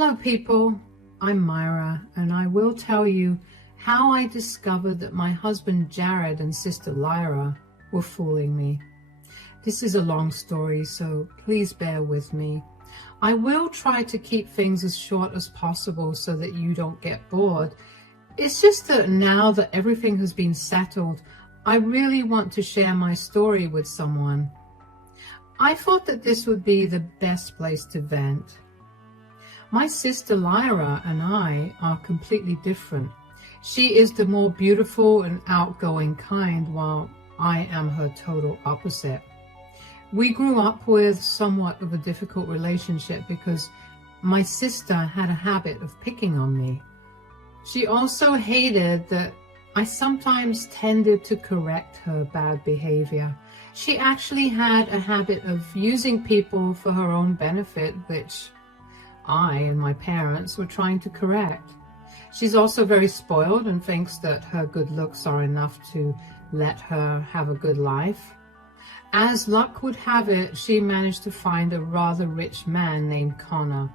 Hello people, I'm Myra and I will tell you how I discovered that my husband Jared and sister Lyra were fooling me. This is a long story, so please bear with me. I will try to keep things as short as possible so that you don't get bored. It's just that now that everything has been settled, I really want to share my story with someone. I thought that this would be the best place to vent. My sister Lyra and I are completely different. She is the more beautiful and outgoing kind, while I am her total opposite. We grew up with somewhat of a difficult relationship because my sister had a habit of picking on me. She also hated that I sometimes tended to correct her bad behavior. She actually had a habit of using people for her own benefit, which I and my parents were trying to correct. She's also very spoiled and thinks that her good looks are enough to let her have a good life. As luck would have it, she managed to find a rather rich man named Connor.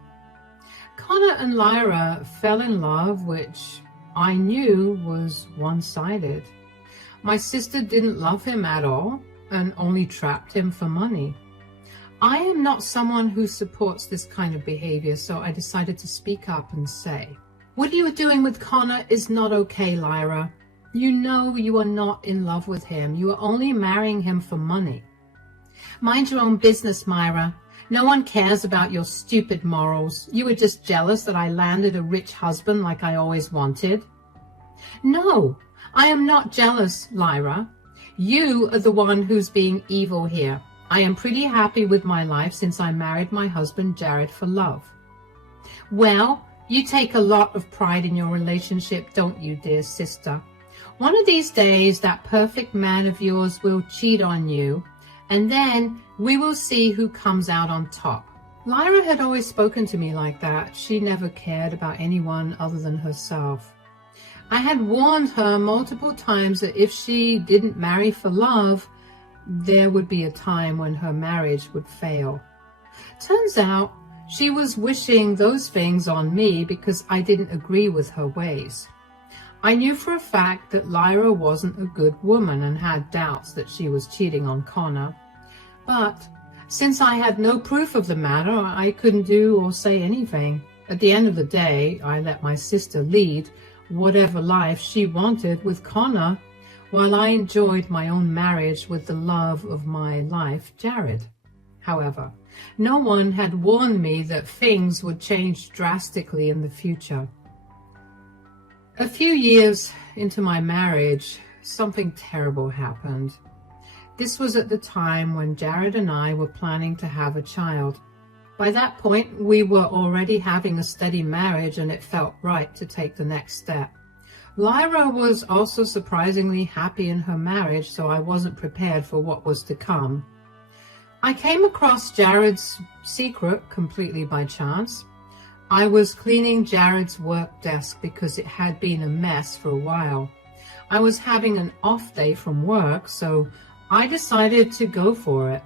Connor and Lyra fell in love, which I knew was one-sided. My sister didn't love him at all and only trapped him for money. I am not someone who supports this kind of behavior, so I decided to speak up and say, "What you are doing with Connor is not okay, Lyra. You know you are not in love with him. You are only marrying him for money." "Mind your own business, Myra. No one cares about your stupid morals. You were just jealous that I landed a rich husband like I always wanted." "No, I am not jealous, Lyra. You are the one who's being evil here. I am pretty happy with my life since I married my husband Jared for love." "Well, you take a lot of pride in your relationship, don't you, dear sister? One of these days that perfect man of yours will cheat on you, and then we will see who comes out on top." Lyra had always spoken to me like that. She never cared about anyone other than herself. I had warned her multiple times that if she didn't marry for love, there would be a time when her marriage would fail. Turns out she was wishing those things on me because I didn't agree with her ways. I knew for a fact that Lyra wasn't a good woman and had doubts that she was cheating on Connor. But since I had no proof of the matter, I couldn't do or say anything. At the end of the day, I let my sister lead whatever life she wanted with Connor, while I enjoyed my own marriage with the love of my life, Jared. However, no one had warned me that things would change drastically in the future. A few years into my marriage, something terrible happened. This was at the time when Jared and I were planning to have a child. By that point, we were already having a steady marriage and it felt right to take the next step. Lyra was also surprisingly happy in her marriage, so I wasn't prepared for what was to come. I came across Jared's secret completely by chance. I was cleaning Jared's work desk because it had been a mess for a while. I was having an off day from work, so I decided to go for it.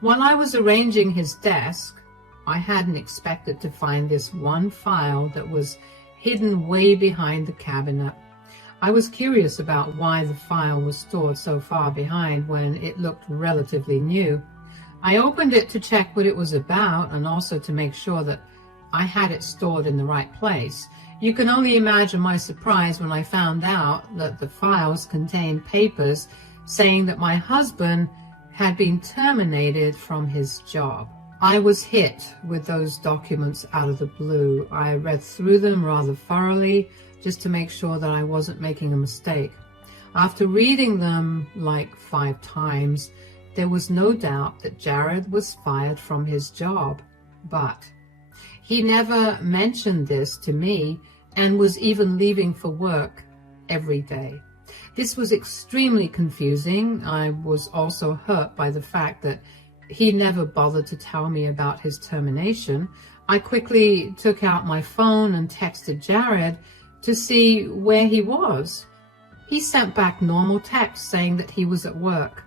While I was arranging his desk, I hadn't expected to find this one file that was hidden way behind the cabinet. I was curious about why the file was stored so far behind when it looked relatively new. I opened it to check what it was about and also to make sure that I had it stored in the right place. You can only imagine my surprise when I found out that the files contained papers saying that my husband had been terminated from his job. I was hit with those documents out of the blue. I read through them rather thoroughly just to make sure that I wasn't making a mistake. After reading them like 5 times, there was no doubt that Jared was fired from his job. But he never mentioned this to me and was even leaving for work every day. This was extremely confusing. I was also hurt by the fact that he never bothered to tell me about his termination. I quickly took out my phone and texted Jared to see where he was. He sent back normal text saying that he was at work.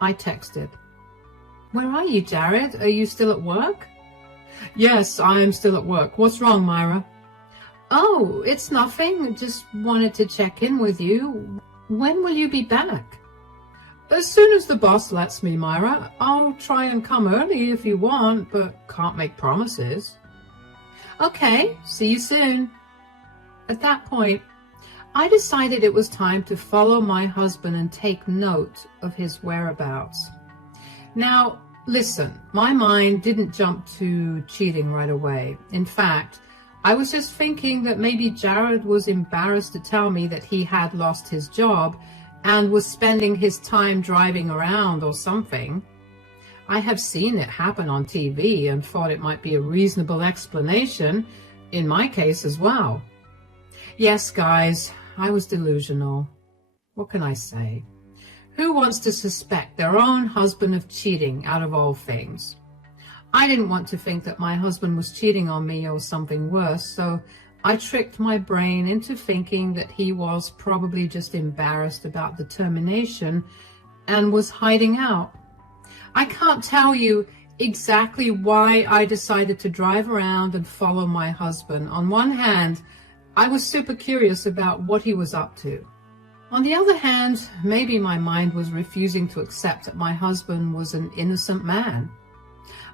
I texted, "Where are you, Jared? Are you still at work?" Yes, I am still at work. What's wrong, Myra? Oh, it's nothing. Just wanted to check in with you. When will you be back? As soon as the boss lets me, Myra. I'll try and come early if you want, but can't make promises. Okay, see you soon. At that point, I decided it was time to follow my husband and take note of his whereabouts. Now, listen, my mind didn't jump to cheating right away. In fact, I was just thinking that maybe Jared was embarrassed to tell me that he had lost his job and was spending his time driving around or something. I have seen it happen on TV and thought it might be a reasonable explanation in my case as well. Yes, guys, I was delusional. What can I say? Who wants to suspect their own husband of cheating out of all things? I didn't want to think that my husband was cheating on me or something worse, so I tricked my brain into thinking that he was probably just embarrassed about the termination and was hiding out. I can't tell you exactly why I decided to drive around and follow my husband. On one hand, I was super curious about what he was up to. On the other hand, maybe my mind was refusing to accept that my husband was an innocent man.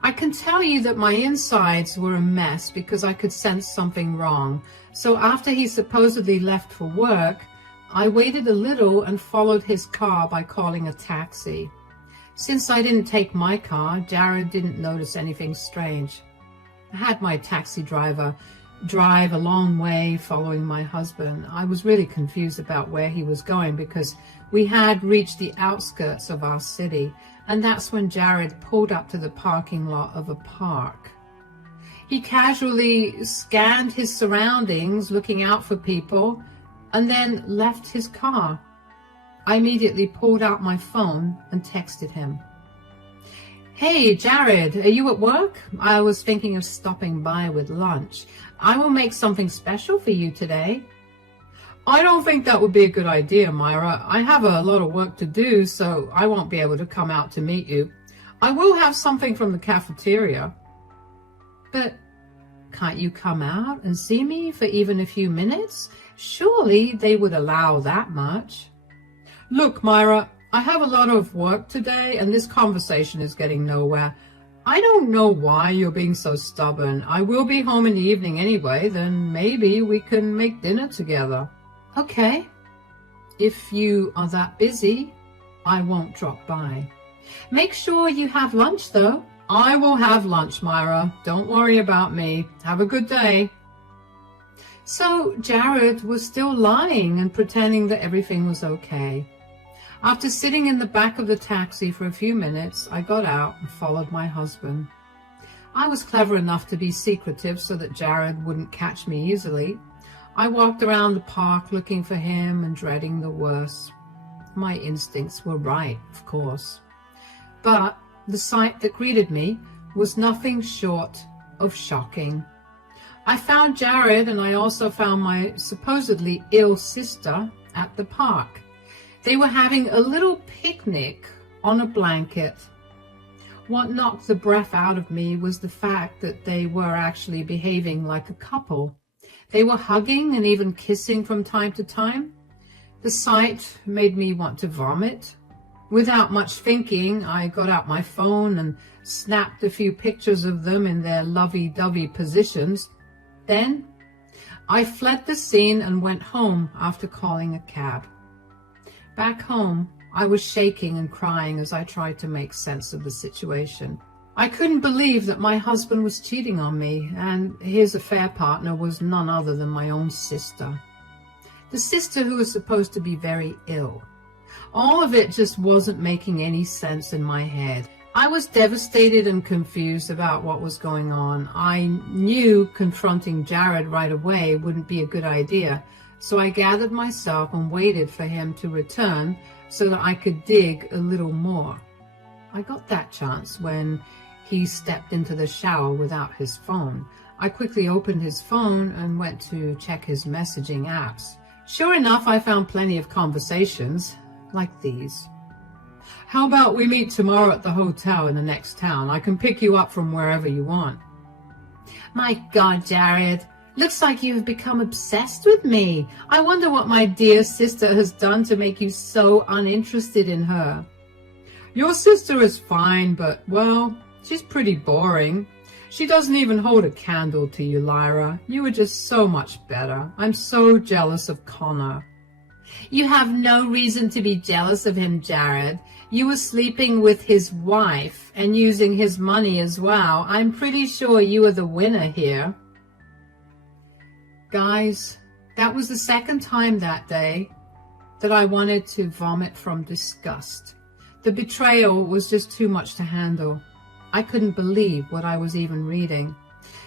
I can tell you that my insides were a mess because I could sense something wrong. So after he supposedly left for work, I waited a little and followed his car by calling a taxi. Since I didn't take my car, Jared didn't notice anything strange. I had my taxi driver drive a long way following my husband. I was really confused about where he was going because we had reached the outskirts of our city, and that's when Jared pulled up to the parking lot of a park. He casually scanned his surroundings, looking out for people, and then left his car. I immediately pulled out my phone and texted him. Hey, Jared, are you at work? I was thinking of stopping by with lunch. I will make something special for you today. I don't think that would be a good idea, Myra. I have a lot of work to do, so I won't be able to come out to meet you. I will have something from the cafeteria. But can't you come out and see me for even a few minutes? Surely they would allow that much. Look, Myra, I have a lot of work today, and this conversation is getting nowhere. I don't know why you're being so stubborn. I will be home in the evening anyway, then maybe we can make dinner together. Okay. If you are that busy, I won't drop by. Make sure you have lunch, though. I will have lunch, Myra. Don't worry about me. Have a good day. So Jared was still lying and pretending that everything was okay. After sitting in the back of the taxi for a few minutes, I got out and followed my husband. I was clever enough to be secretive so that Jared wouldn't catch me easily. I walked around the park looking for him and dreading the worst. My instincts were right, of course. But the sight that greeted me was nothing short of shocking. I found Jared, and I also found my supposedly ill sister at the park. They were having a little picnic on a blanket. What knocked the breath out of me was the fact that they were actually behaving like a couple. They were hugging and even kissing from time to time. The sight made me want to vomit. Without much thinking, I got out my phone and snapped a few pictures of them in their lovey-dovey positions. Then I fled the scene and went home after calling a cab. Back home, I was shaking and crying as I tried to make sense of the situation. I couldn't believe that my husband was cheating on me, and his affair partner was none other than my own sister. The sister who was supposed to be very ill. All of it just wasn't making any sense in my head. I was devastated and confused about what was going on. I knew confronting Jared right away wouldn't be a good idea, so I gathered myself and waited for him to return so that I could dig a little more. I got that chance when he stepped into the shower without his phone. I quickly opened his phone and went to check his messaging apps. Sure enough, I found plenty of conversations like these. How about we meet tomorrow at the hotel in the next town? I can pick you up from wherever you want. My God, Jared, looks like you have become obsessed with me. I wonder what my dear sister has done to make you so uninterested in her. Your sister is fine, but, well, she's pretty boring. She doesn't even hold a candle to you, Lyra. You are just so much better. I'm so jealous of Connor. You have no reason to be jealous of him, Jared. You were sleeping with his wife and using his money as well. I'm pretty sure you are the winner here. Guys, that was the second time that day that I wanted to vomit from disgust. The betrayal was just too much to handle. I couldn't believe what I was even reading.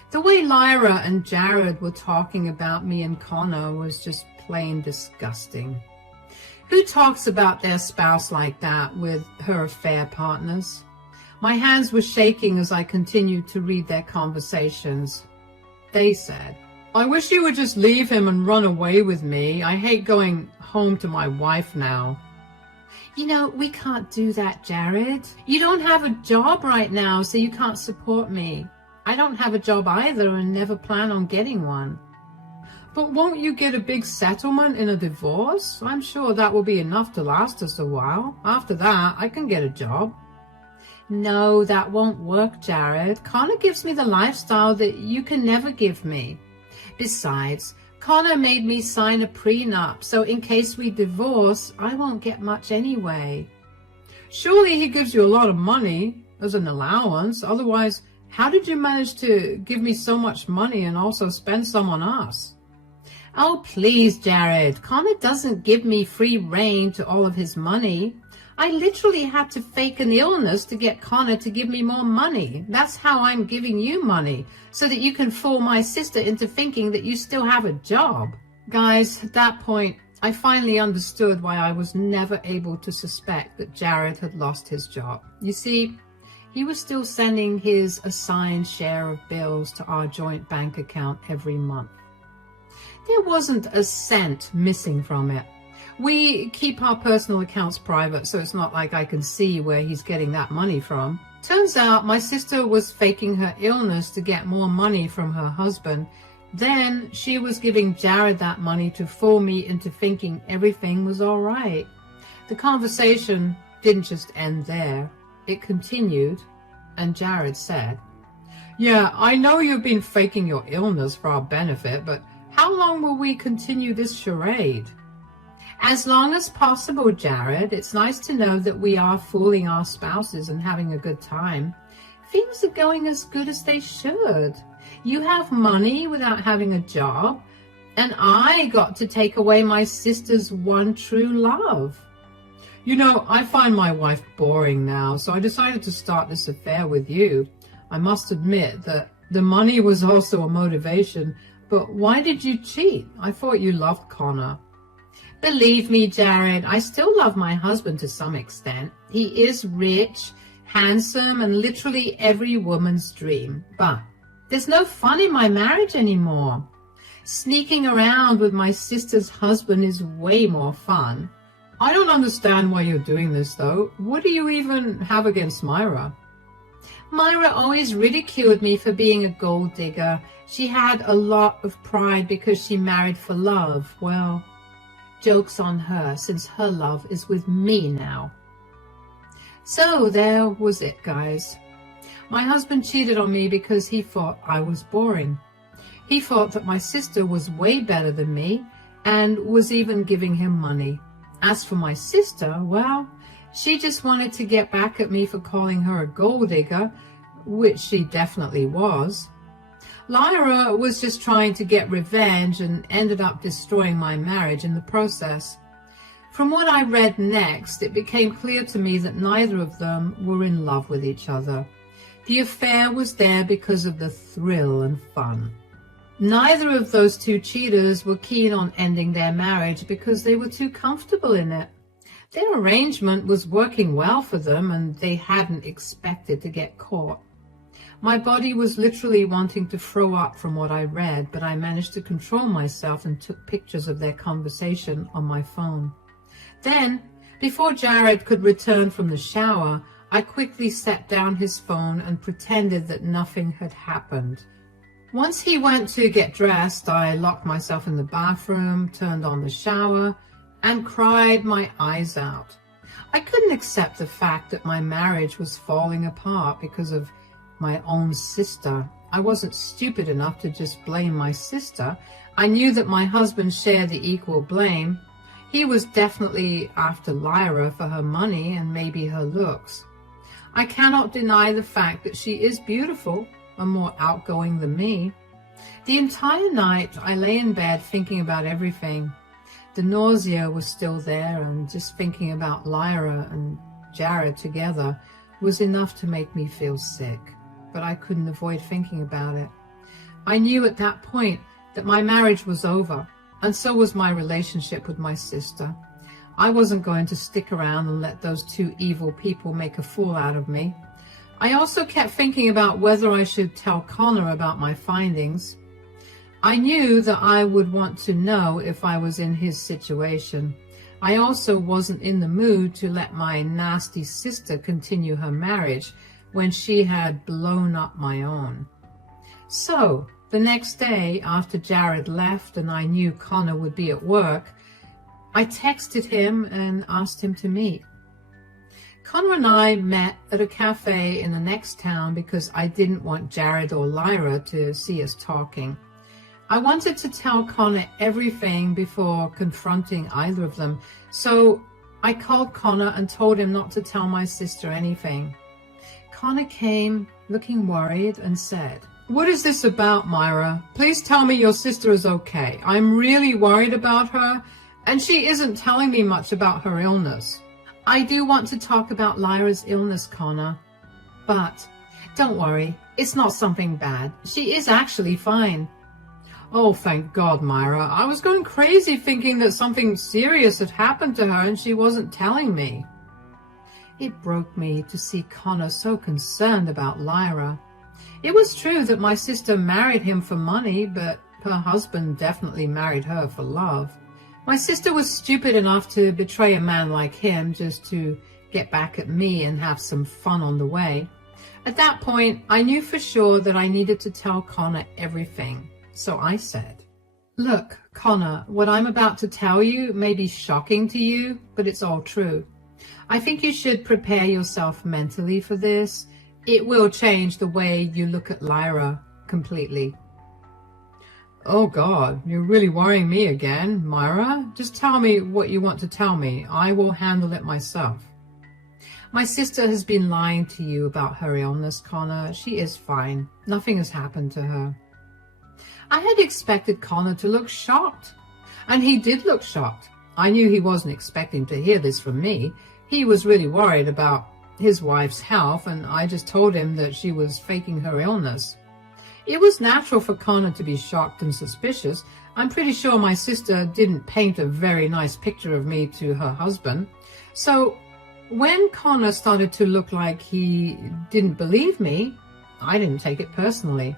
The way Lyra and Jared were talking about me and Connor was just plain disgusting. Who talks about their spouse like that with her affair partners? My hands were shaking as I continued to read their conversations. They said, I wish you would just leave him and run away with me. I hate going home to my wife now. You know, we can't do that, Jared. You don't have a job right now, so you can't support me. I don't have a job either and never plan on getting one. But won't you get a big settlement in a divorce? I'm sure that will be enough to last us a while. After that, I can get a job. No, that won't work, Jared. Connor gives me the lifestyle that you can never give me. Besides, Connor made me sign a prenup, so in case we divorce, I won't get much anyway. Surely he gives you a lot of money as an allowance. Otherwise, how did you manage to give me so much money and also spend some on us? Oh, please, Jared. Connor doesn't give me free rein to all of his money. I literally had to fake an illness to get Connor to give me more money. That's how I'm giving you money, so that you can fool my sister into thinking that you still have a job. Guys, at that point, I finally understood why I was never able to suspect that Jared had lost his job. You see, he was still sending his assigned share of bills to our joint bank account every month. There wasn't a cent missing from it. We keep our personal accounts private, so it's not like I can see where he's getting that money from. Turns out my sister was faking her illness to get more money from her husband. Then she was giving Jared that money to fool me into thinking everything was all right. The conversation didn't just end there. It continued, and Jared said, Yeah, I know you've been faking your illness for our benefit, but how long will we continue this charade? As long as possible, Jared. It's nice to know that we are fooling our spouses and having a good time. Things are going as good as they should. You have money without having a job, and I got to take away my sister's one true love. You know, I find my wife boring now, so I decided to start this affair with you. I must admit that the money was also a motivation, but why did you cheat? I thought you loved Connor. Believe me, Jared, I still love my husband to some extent. He is rich, handsome, and literally every woman's dream. But there's no fun in my marriage anymore. Sneaking around with my sister's husband is way more fun. I don't understand why you're doing this, though. What do you even have against Myra? Myra always ridiculed me for being a gold digger. She had a lot of pride because she married for love. Well, joke's on her, since her love is with me now. So there was it, guys. My husband cheated on me because he thought I was boring. He thought that my sister was way better than me and was even giving him money. As for my sister, well, she just wanted to get back at me for calling her a gold digger, which she definitely was. Lyra was just trying to get revenge and ended up destroying my marriage in the process. From what I read next, it became clear to me that neither of them were in love with each other. The affair was there because of the thrill and fun. Neither of those two cheaters were keen on ending their marriage because they were too comfortable in it. Their arrangement was working well for them, and they hadn't expected to get caught. My body was literally wanting to throw up from what I read, but I managed to control myself and took pictures of their conversation on my phone. Then, before Jared could return from the shower, I quickly set down his phone and pretended that nothing had happened. Once he went to get dressed, I locked myself in the bathroom, turned on the shower, and cried my eyes out. I couldn't accept the fact that my marriage was falling apart because of my own sister. I wasn't stupid enough to just blame my sister. I knew that my husband shared the equal blame. He was definitely after Lyra for her money and maybe her looks. I cannot deny the fact that she is beautiful and more outgoing than me. The entire night I lay in bed thinking about everything. The nausea was still there, and just thinking about Lyra and Jared together was enough to make me feel sick, but I couldn't avoid thinking about it. I knew at that point that my marriage was over, and so was my relationship with my sister. I wasn't going to stick around and let those two evil people make a fool out of me. I also kept thinking about whether I should tell Connor about my findings. I knew that I would want to know if I was in his situation. I also wasn't in the mood to let my nasty sister continue her marriage when she had blown up my own. So, the next day, after Jared left and I knew Connor would be at work, I texted him and asked him to meet. Connor and I met at a cafe in the next town because I didn't want Jared or Lyra to see us talking. I wanted to tell Connor everything before confronting either of them, so I called Connor and told him not to tell my sister anything. Connor came looking worried and said, "What is this about, Myra? Please tell me your sister is okay. I'm really worried about her, and she isn't telling me much about her illness." "I do want to talk about Lyra's illness, Connor, but don't worry, it's not something bad. She is actually fine." "Oh, thank God, Myra. I was going crazy thinking that something serious had happened to her and she wasn't telling me." It broke me to see Connor so concerned about Lyra. It was true that my sister married him for money, but her husband definitely married her for love. My sister was stupid enough to betray a man like him just to get back at me and have some fun on the way. At that point, I knew for sure that I needed to tell Connor everything. So I said, "Look, Connor, what I'm about to tell you may be shocking to you, but it's all true. I think you should prepare yourself mentally for this. It will change the way you look at Lyra completely." "Oh God, you're really worrying me again, Myra. Just tell me what you want to tell me. I will handle it myself." "My sister has been lying to you about her illness, Connor. She is fine. Nothing has happened to her." I had expected Connor to look shocked, and he did look shocked. I knew he wasn't expecting to hear this from me. He was really worried about his wife's health, and I just told him that she was faking her illness. It was natural for Connor to be shocked and suspicious. I'm pretty sure my sister didn't paint a very nice picture of me to her husband. So when Connor started to look like he didn't believe me, I didn't take it personally.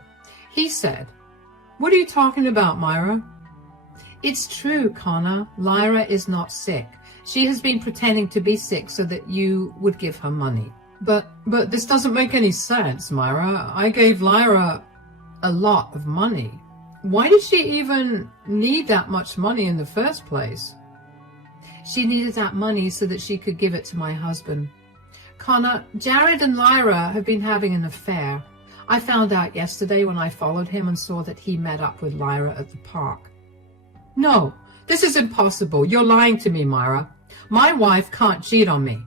He said, "What are you talking about, Myra?" "It's true, Connor. Lyra is not sick. She has been pretending to be sick so that you would give her money." But this doesn't make any sense, Myra. I gave Lyra a lot of money. Why did she even need that much money in the first place?" "She needed that money so that she could give it to my husband. Connor, Jared and Lyra have been having an affair. I found out yesterday when I followed him and saw that he met up with Lyra at the park." "No, this is impossible. You're lying to me, Myra. My wife can't cheat on me."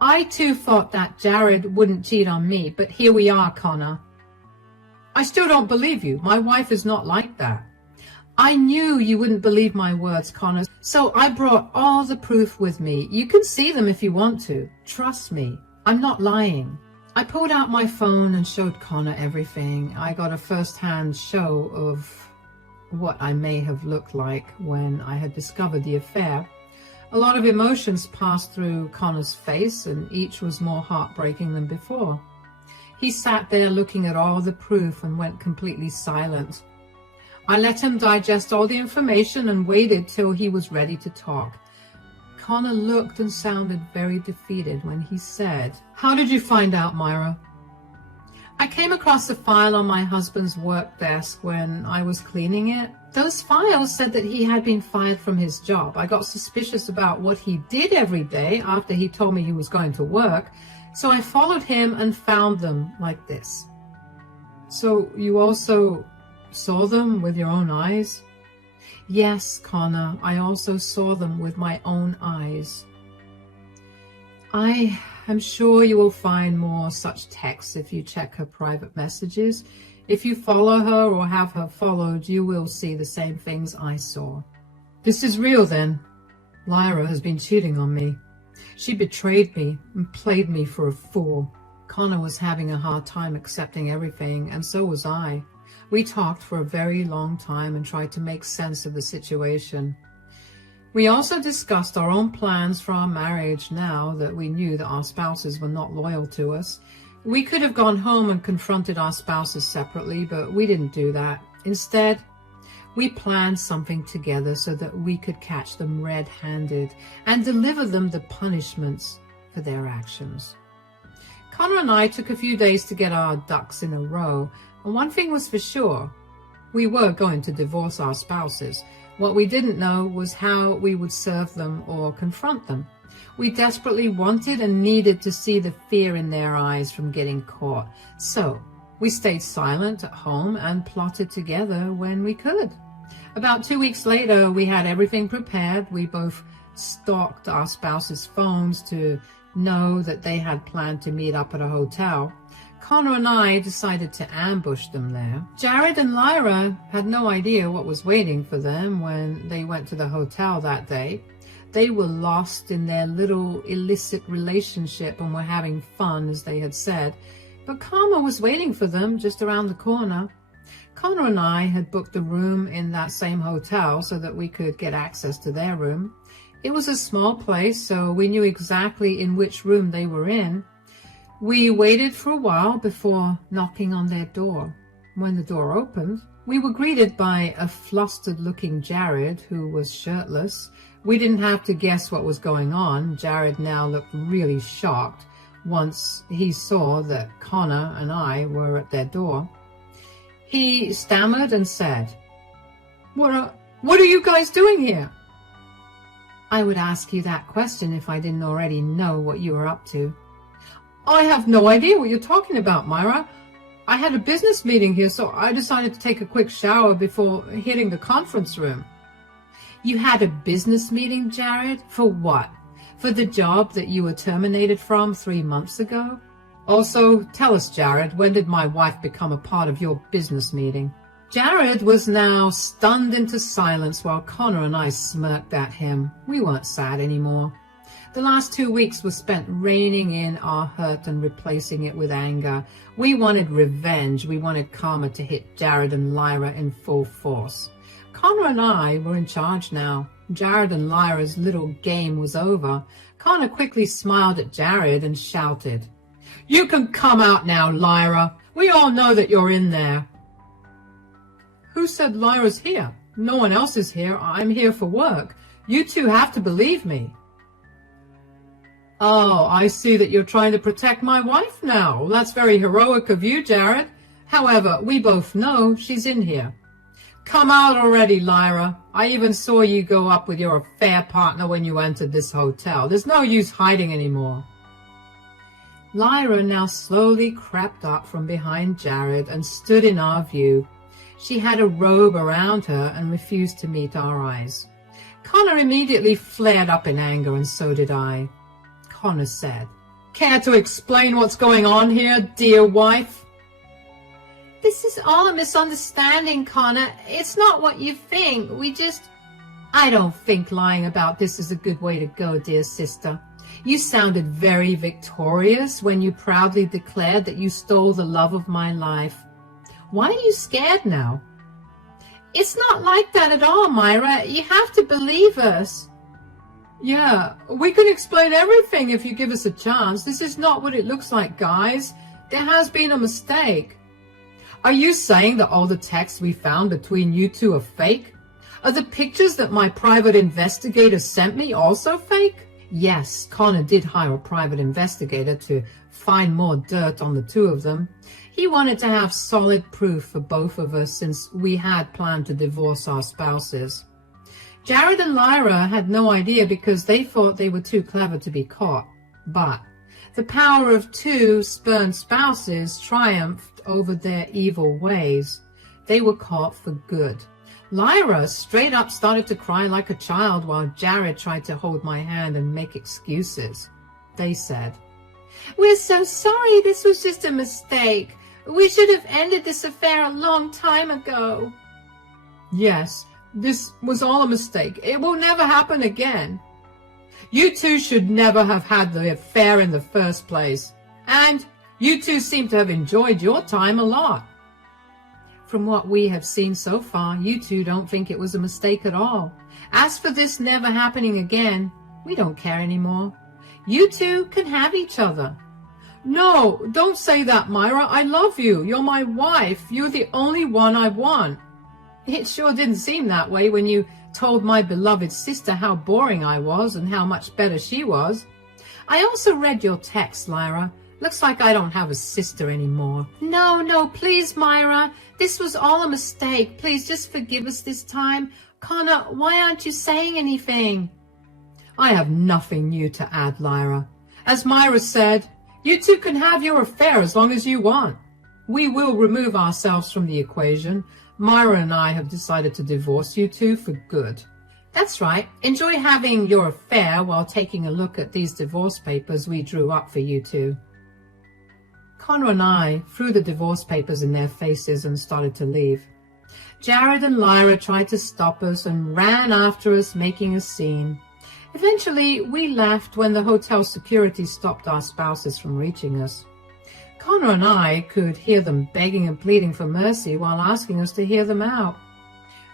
"I too thought that Jared wouldn't cheat on me, but here we are, Connor." "I still don't believe you. My wife is not like that." "I knew you wouldn't believe my words, Connor, so I brought all the proof with me. You can see them if you want to. Trust me, I'm not lying." I pulled out my phone and showed Connor everything. I got a first-hand show of what I may have looked like when I had discovered the affair. A lot of emotions passed through Connor's face, and each was more heartbreaking than before. He sat there looking at all the proof and went completely silent. I let him digest all the information and waited till he was ready to talk. Connor looked and sounded very defeated when he said, "How did you find out, Myra?" I came across a file on my husband's work desk when I was cleaning it. Those files said that he had been fired from his job. I got suspicious about what he did every day after he told me he was going to work, so I followed him and found them like this. So you also saw them with your own eyes? Yes, Connor, I also saw them with my own eyes. I am sure you will find more such texts if you check her private messages. If you follow her or have her followed, you will see the same things I saw. This is real then. Lyra has been cheating on me. She betrayed me and played me for a fool. Connor was having a hard time accepting everything, and so was I. We talked for a very long time and tried to make sense of the situation. We also discussed our own plans for our marriage now that we knew that our spouses were not loyal to us. We could have gone home and confronted our spouses separately, but we didn't do that. Instead, we planned something together so that we could catch them red-handed and deliver them the punishments for their actions. Connor and I took a few days to get our ducks in a row, and one thing was for sure. We were going to divorce our spouses. What we didn't know was how we would serve them or confront them. We desperately wanted and needed to see the fear in their eyes from getting caught. So we stayed silent at home and plotted together when we could. About 2 weeks later, we had everything prepared. We both stalked our spouses' phones to know that they had planned to meet up at a hotel. Connor and I decided to ambush them there. Jared and Lyra had no idea what was waiting for them when they went to the hotel that day. They were lost in their little illicit relationship and were having fun, as they had said. But Karma was waiting for them just around the corner. Connor and I had booked a room in that same hotel so that we could get access to their room. It was a small place, so we knew exactly in which room they were in. We waited for a while before knocking on their door. When the door opened, we were greeted by a flustered-looking Jared who was shirtless. We didn't have to guess what was going on. Jared now looked really shocked once he saw that Connor and I were at their door. He stammered and said, What are you guys doing here? I would ask you that question if I didn't already know what you were up to. I have no idea what you're talking about, Myra. I had a business meeting here, so I decided to take a quick shower before hitting the conference room. You had a business meeting, Jared? For what? For the job that you were terminated from 3 months ago? Also, tell us, Jared, when did my wife become a part of your business meeting? Jared was now stunned into silence while Connor and I smirked at him. We weren't sad anymore. The last 2 weeks were spent reining in our hurt and replacing it with anger. We wanted revenge. We wanted karma to hit Jared and Lyra in full force. Connor and I were in charge now. Jared and Lyra's little game was over. Connor quickly smiled at Jared and shouted, You can come out now, Lyra. We all know that you're in there. Who said Lyra's here? No one else is here. I'm here for work. You two have to believe me. Oh, I see that you're trying to protect my wife now. That's very heroic of you, Jared. However, we both know she's in here. Come out already, Lyra. I even saw you go up with your affair partner when you entered this hotel. There's no use hiding anymore. Lyra now slowly crept up from behind Jared and stood in our view. She had a robe around her and refused to meet our eyes. Connor immediately flared up in anger, and so did I. Connor said, Care to explain what's going on here, dear wife? This is all a misunderstanding, Connor. It's not what you think. I don't think lying about this is a good way to go, dear sister. You sounded very victorious when you proudly declared that you stole the love of my life. Why are you scared now? It's not like that at all, Myra. You have to believe us. Yeah, we can explain everything if you give us a chance. This is not what it looks like, guys. There has been a mistake. Are you saying that all the texts we found between you two are fake? Are the pictures that my private investigator sent me also fake? Yes, Connor did hire a private investigator to find more dirt on the two of them. He wanted to have solid proof for both of us since we had planned to divorce our spouses. Jared and Lyra had no idea because they thought they were too clever to be caught. But the power of two spurned spouses triumphed over their evil ways. They were caught for good. Lyra straight up started to cry like a child while Jared tried to hold my hand and make excuses. They said, "We're so sorry, this was just a mistake. We should have ended this affair a long time ago." "Yes, this was all a mistake. It will never happen again. You two should never have had the affair in the first place. And you two seem to have enjoyed your time a lot." From what we have seen so far, you two don't think it was a mistake at all. As for this never happening again, we don't care anymore. You two can have each other. "No, don't say that, Myra. I love you. You're my wife. You're the only one I want." It sure didn't seem that way when you told my beloved sister how boring I was and how much better she was. I also read your text, Lyra. Looks like I don't have a sister anymore. No, please, Myra. This was all a mistake. Please just forgive us this time. Connor, why aren't you saying anything? I have nothing new to add, Lyra. As Myra said, you two can have your affair as long as you want. We will remove ourselves from the equation. Myra and I have decided to divorce you two for good. That's right. Enjoy having your affair while taking a look at these divorce papers we drew up for you two. Connor and I threw the divorce papers in their faces and started to leave. Jared and Lyra tried to stop us and ran after us, making a scene. Eventually, we left when the hotel security stopped our spouses from reaching us. Connor and I could hear them begging and pleading for mercy while asking us to hear them out.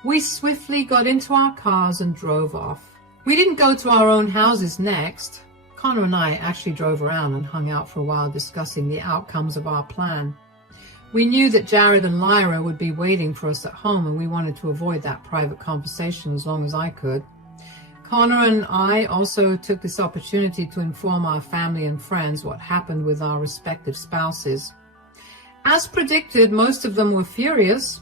We swiftly got into our cars and drove off. We didn't go to our own houses next. Connor and I actually drove around and hung out for a while discussing the outcomes of our plan. We knew that Jared and Lyra would be waiting for us at home, and we wanted to avoid that private conversation as long as I could. Connor and I also took this opportunity to inform our family and friends what happened with our respective spouses. As predicted, most of them were furious.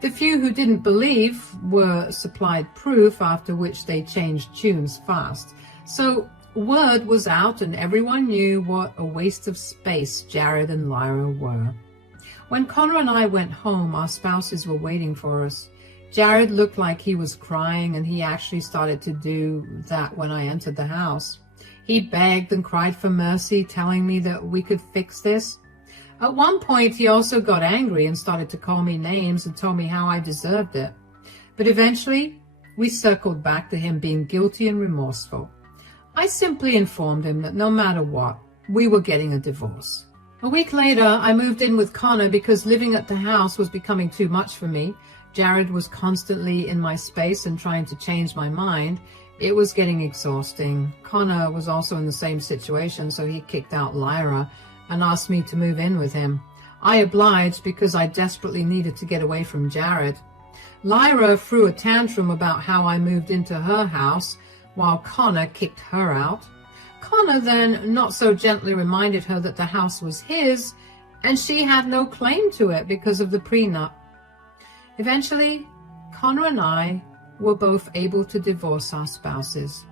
The few who didn't believe were supplied proof, after which they changed tunes fast. So word was out and everyone knew what a waste of space Jared and Lyra were. When Connor and I went home, our spouses were waiting for us. Jared looked like he was crying, and he actually started to do that when I entered the house. He begged and cried for mercy, telling me that we could fix this. At one point, he also got angry and started to call me names and told me how I deserved it. But eventually, we circled back to him being guilty and remorseful. I simply informed him that no matter what, we were getting a divorce. A week later, I moved in with Connor because living at the house was becoming too much for me. Jared was constantly in my space and trying to change my mind. It was getting exhausting. Connor was also in the same situation, so he kicked out Lyra and asked me to move in with him. I obliged because I desperately needed to get away from Jared. Lyra threw a tantrum about how I moved into her house while Connor kicked her out. Connor then not so gently reminded her that the house was his and she had no claim to it because of the prenup. Eventually, Connor and I were both able to divorce our spouses.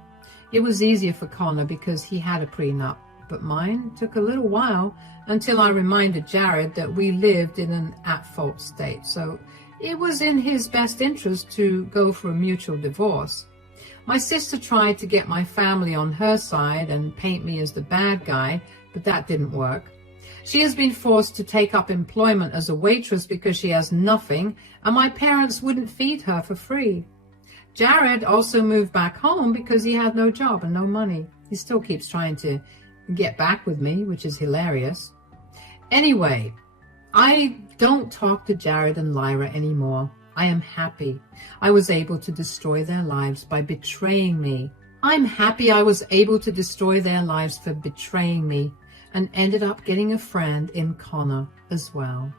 It was easier for Connor because he had a prenup, but mine took a little while until I reminded Jared that we lived in an at-fault state, so it was in his best interest to go for a mutual divorce. My sister tried to get my family on her side and paint me as the bad guy, but that didn't work. She has been forced to take up employment as a waitress because she has nothing, and my parents wouldn't feed her for free. Jared also moved back home because he had no job and no money. He still keeps trying to get back with me, which is hilarious. Anyway, I don't talk to Jared and Lyra anymore. I am happy I was able to destroy their lives by betraying me. I'm happy I was able to destroy their lives for betraying me and ended up getting a friend in Connor as well.